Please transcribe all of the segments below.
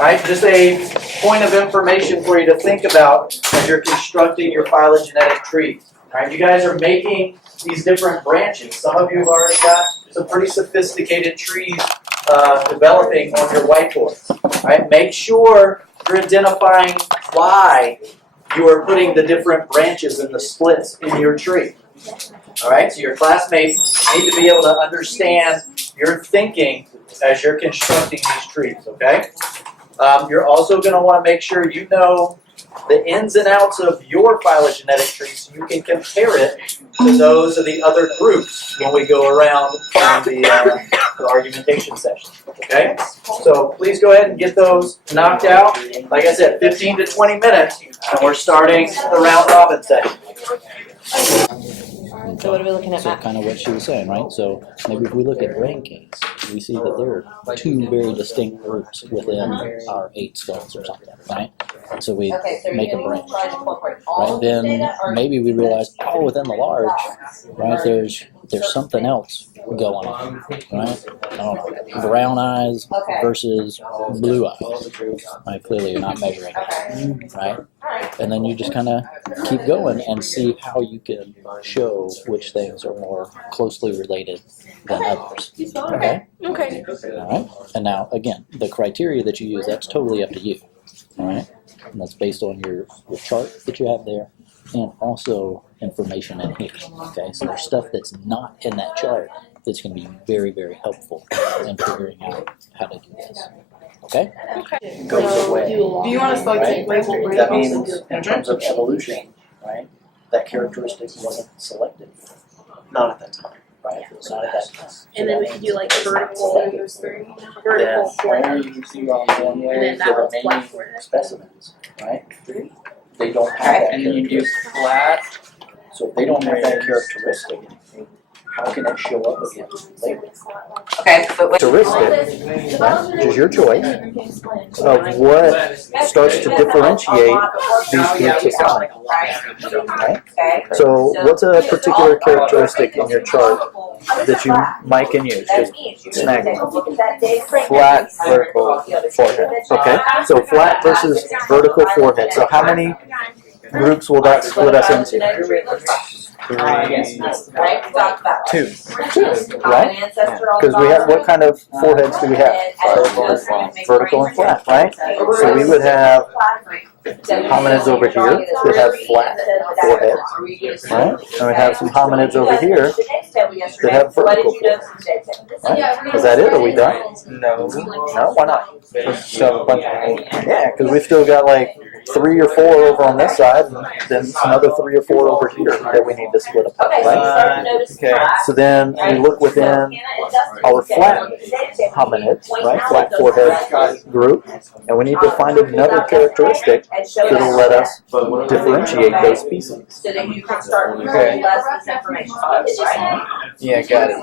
Right, just a point of information for you to think about as you're constructing your phylogenetic tree. Right, you guys are making these different branches. Some of you have already got some pretty sophisticated trees developing on your whiteboard. Right, make sure you're identifying why you are putting the different branches and the splits in your tree. All right, so your classmates need to be able to understand your thinking as you're constructing these trees, okay? You're also going to want to make sure you know the ins and outs of your phylogenetic tree so you can compare it to those of the other groups when we go around the argumentation session, okay? So please go ahead and get those knocked out. Like I said, 15 to 20 minutes, and we're starting the round robin session. So what are we looking at, So Matt? kind of what she was saying, right? So maybe if we look at rankings, we see that there are two very distinct groups within our 8 skulls or something, right? So we make a branch, right? Then maybe we realize, oh, within the large, right, there's something else going on, right? I don't know, brown eyes versus blue eyes. Right? Clearly you're not measuring it, right? And then you just kind of keep going and see how you can show which things are more closely related than others. Okay? Okay. All right? And now, again, the criteria that you use, that's totally up to you. All right? And that's based on your chart that you have there and also information in here. Okay? So there's stuff that's not in that chart that's going to be very, very helpful in figuring out how to do this. Okay? Goes away. Do you want us to Right? label That means, in terms of evolution, right, that characteristic wasn't selected. Not at that time, right? It was not at that time. And then we could do like vertical Then forehead. only you see on one way And then that the one's flat remaining forehead. specimens, right? They don't have that And then you do characteristic. flat. So if they don't have that characteristic, how can it show up again later? Okay, but wait. Characteristic, which is your choice, of what starts to differentiate these groups of signs. Right? Okay. So what's a particular characteristic in your chart that you might can use? Just snag one. Flat vertical forehead. Okay, so flat versus vertical forehead. So how many groups will that split us into? 2, right? Because we have, what kind of foreheads do we have? Vertical and flat, right? So we would have hominids over here that have flat foreheads, right? And we have some hominids over here that have vertical foreheads. Right? Is that it? Are we done? No. No? Why not? Just shove a bunch of Yeah, because we've still got like 3 or 4 over on this side, and then another 3 or 4 over here that we need to split apart, right? Okay. So then we look within our flat hominids, right? Flat forehead group, and we need to find another characteristic that'll let us differentiate those species. So that you can start Okay. less misinformation, right? Yeah, got it.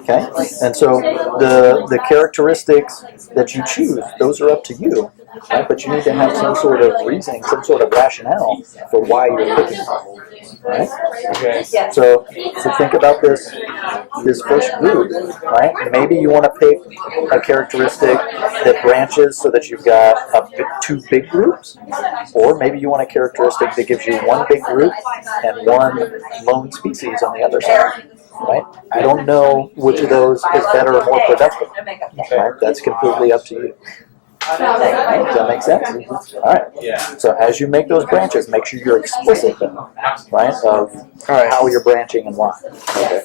Okay? And so the characteristics that you choose, those are up to you. Right? But you need to have some sort of reasoning, some sort of rationale for why you're picking them. Right? Okay. So think about this first group, right? Maybe you want to pick a characteristic that branches so that you've got 2 big groups, or maybe you want a characteristic that gives you 1 big group and 1 lone species on the other side. Right? I don't know which of those is better or more productive. Right? That's completely up to you. Right? Does that make sense? All right. So as you make those branches, make sure you're explicit, right, of how you're branching and why. Okay.